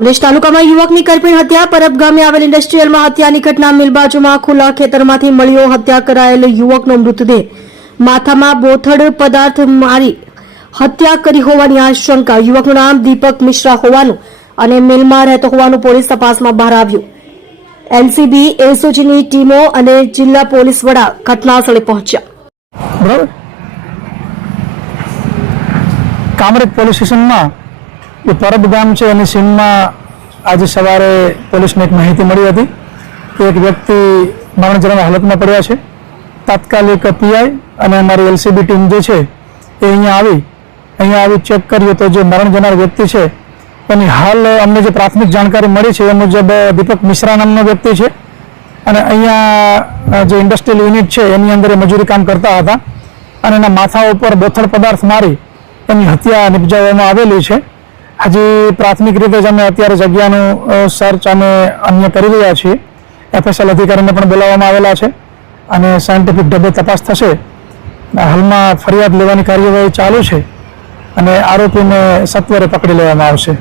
અમરેલી તાલુકામાં યુવકની કરપીણ હત્યા. પરબ ગામે આવેલ ઇન્ડસ્ટ્રીયલમાં હત્યાની ઘટના. મિલ બાજુમાં ખુલ્લા ખેતરમાંથી મળ્યો હત્યા કરાયેલ યુવકનો મૃતદેહ. માથામાં બોથડ પદાર્થ મારી હત્યા કરી હોવાની આશંકા. યુવકનું નામ દીપક મિશ્રા હોવાનું અને મિલમાં રહેતો હોવાનું પોલીસ તપાસમાં બહાર આવ્યું. એલસીબી એસઓજીની ટીમો અને જિલ્લા પોલીસ વડા ઘટનાસ્થળે પહોંચ્યા. બરાબર. કામરેજ પોલીસ સ્ટેશનમાં જે પરબ ગામ છે એની સીમમાં આજે સવારે પોલીસને એક માહિતી મળી હતી કે એક વ્યક્તિ મરણજનક હાલતમાં પડ્યા છે. તાત્કાલિક પીઆઈ અને અમારી એલસીબી ટીમ જે છે એ અહીંયા આવી ચેક કર્યું તો જે મરણ જનાર વ્યક્તિ છે એની હાલ અમને જે પ્રાથમિક જાણકારી મળી છે એ મુજબ દીપક મિશ્રા નામનો વ્યક્તિ છે અને અહીંયા જે ઇન્ડસ્ટ્રીયલ યુનિટ છે એની અંદર મજૂરી કામ કરતા હતા અને એના માથા ઉપર બોથડ પદાર્થ મારી એની હત્યા નિપજાવવામાં આવેલી છે. હજી પ્રાથમિક રીતે જ અમે અત્યારે જગ્યાનું સર્ચ અને અન્ય કરી રહ્યા છીએ. એફએસએલ અધિકારીને પણ બોલાવવામાં આવેલા છે અને સાયન્ટિફિક ઢબે તપાસ થશે. હાલમાં ફરિયાદ લેવાની કાર્યવાહી ચાલુ છે અને આરોપીને સત્વરે પકડી લેવામાં આવશે.